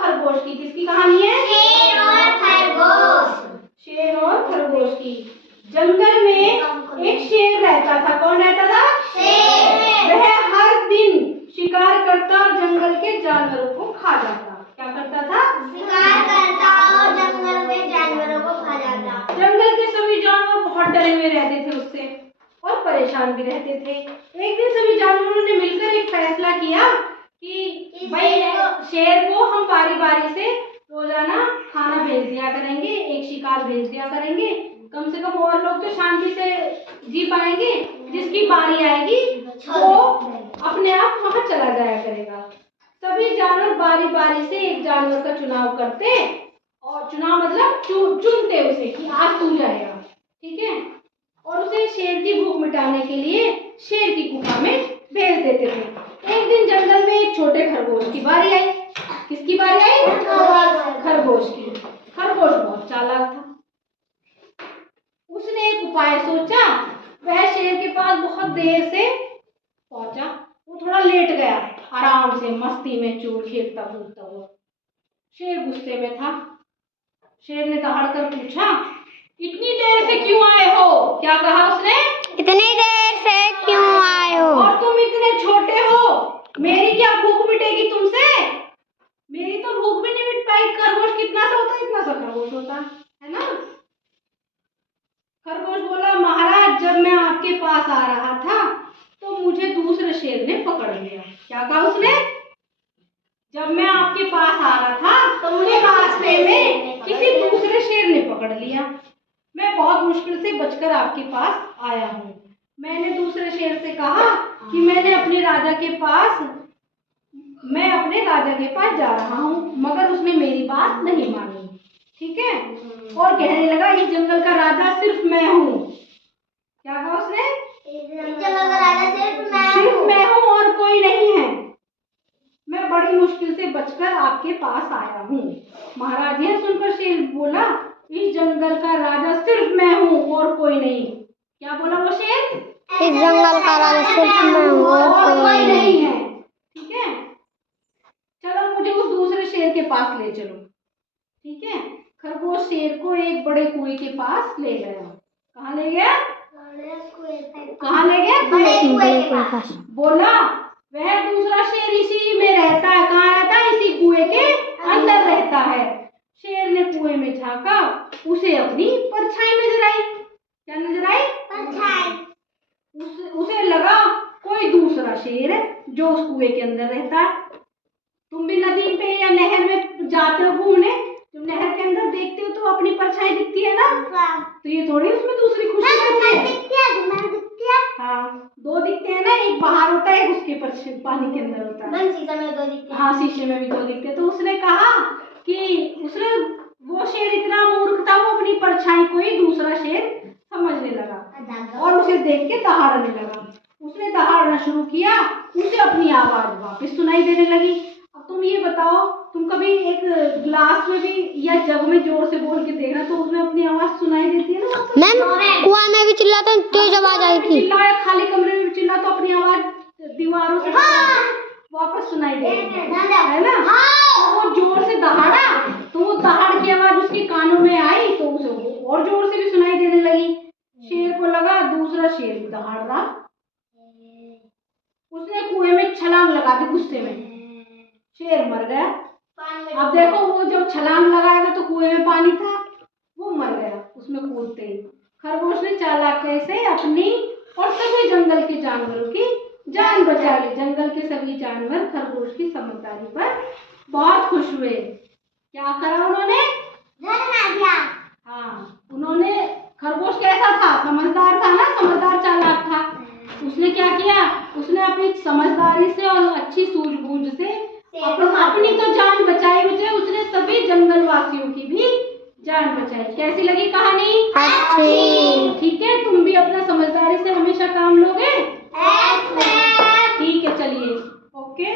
खरगोश की। किसकी कहानी है? शेर और खरगोश। शेर और खरगोश की। जंगल में एक शेर रहता था। कौन रहता था? शेर। वह हर दिन शिकार करता और जंगल के जानवरों को खा जाता। क्या करता था? शिकार करता और जंगल में जानवरों को खा जाता। जंगल के सभी जानवर बहुत डरे हुए रहते थे उससे और परेशान भी रहते थे। एक दिन सभी जानवरों ने मिलकर एक फैसला किया कि भाई शेर को हम बारी बारी से रोजाना खाना भेज दिया करेंगे, एक शिकार भेज दिया करेंगे। कम से कम और लोग तो शांति से जी पाएंगे। जिसकी बारी आएगी वो अपने आप वहां चला जाया करेगा। सभी जानवर बारी बारी से एक जानवर का चुनाव करते और चुनाव मतलब चुनते उसे कि आज तू जाएगा, ठीक है। और उसे शेर की भूख मिटाने के लिए शेर की गुफा में भेज देते थे। एक दिन जंगल में एक छोटे खरगोश की बारी आई। किसकी बारी आई? खरगोश की। खरगोश बहुत चालाक था। उसने एक उपाय सोचा। वह शेर के पास बहुत देर से पहुंचा। वो थोड़ा लेट गया, आराम से मस्ती में चूर खेलता कूदता हुआ। शेर गुस्से में था। शेर ने दहाड़ कर पूछा, इतनी देर से क्यों आए हो? क्या कहा उसने? इतनी देर से क्यों आए हो? और तुम इतने छोटे हो, मेरी क्या भूख मिटेगी तुमसे? मेरी तो भूख भी नहीं मिट पाई। खरगोश कितना सा होता है? इतना सा खरगोश होता है ना। खरगोश बोला, महाराज जब मैं आपके पास आ रहा था तो मुझे दूसरे शेर ने पकड़ लिया। क्या कहा उसने? जब मैं आपके पास आ रहा था तो मुझे रास्ते में किसी दूसरे शेर ने पकड़ लिया। मैं बहुत मुश्किल से बचकर आपके पास आया हूँ। मैंने दूसरे शेर से कहा कि मैं अपने राजा के पास जा रहा हूँ, मगर उसने मेरी बात नहीं मानी, ठीक है। और कहने लगा, इस जंगल का राजा सिर्फ मैं हूँ। क्या कहा उसने? इस जंगल का राजा सिर्फ मैं हूँ और कोई नहीं है। मैं बड़ी मुश्किल से बचकर आपके पास आया हूँ। महाराज यह सुनकर शेर बोला, इस जंगल का राजा सिर्फ मैं हूँ और कोई नहीं। क्या बोला वो शेर? इस जंगल का राजा सिर्फ मैं हूँ और कोई नहीं है, ठीक है। चलो मुझे उस दूसरे शेर के पास ले चलो, ठीक है। खरगोश शेर को एक बड़े कुएं के पास ले गया। कहाँ ले गया? कहाँ ले गया? बड़े कुएं के पास। बोला, वह दूसरा शेर इसी में रहता है। कहाँ रहता है? इसी कुएं के अंदर रहता है। शेर ने कुएं में झांका, उसे अपनी परछाई नजर आई। क्या नजर आई? परछाई। उसे लगा कोई दूसरा शेर है जो उस कुएं के अंदर रहता है। तुम भी नदी पे या नहर में जाते हो घूमने, जब नहर के अंदर देखते हो तो अपनी परछाई दिखती है ना। तो ये थोड़ी उसमें दूसरी खुशी रहती है। हाँ, दो दिखते हैं ना, एक बाहर होता है, एक उसके पानी के अंदर होता है। शीशे में दो दिखते हैं। हाँ, शीशे में भी दो दिखते हैं। तो उसने कहा कि वो शेर इतना मूर्ख था, वो अपनी परछाई को ही दूसरा शेर समझने लगा और उसे देख के दहाड़ने लगा। उसने दहाड़ना शुरू किया, उसे अपनी आवाज वापस सुनाई देने लगी। अब तुम ये बताओ, तुम कभी एक गिलास में भी या जग में जोर से बोल के देखना तो उसमें अपनी आवाज सुनाई देती है ना। मैम कुआं में भी चिल्लाते हैं, तेज आवाज आई थी। चिल्लाया, खाली कमरे में चिल्ला तो अपनी आवाज दीवारों से वापस सुनाई देती है ना। वो जोर से दहाड़ा तो वो दहाड़ की आवाज उसके कानों में आई तो उसे और जोर से भी सुनाई देने लगी। शेर को लगा दूसरा शेर भी दहाड़ रहा। उसने कुएं में छलांग लगा दी गुस्से में। शेर मर गया। अब देखो, वो जब छलांग लगाएगा तो कुएं में पानी था, वो मर गया उसमें कूदते ही। खरगोश ने चालाकी से अपनी और सभी जंगल के जानवरों की जान बचा ली। जंगल के सभी जानवर खरगोश की समझदारी पर बहुत खुश हुए। क्या करा उन्होंने? हाँ, उन्होंने, खरगोश कैसा था? समझदार था ना, समझदार चालाक था। उसने क्या किया? उसने अपनी समझदारी से और अच्छी सूझबूझ से अपनी तो जान बचाई, उसने सभी जंगल वासियों की भी जान बचाई। कैसी लगी कहानी? अच्छी। ठीक है, तुम भी अपना समझदारी से हमेशा काम लोगे। ठीक है, चलिए, ओके।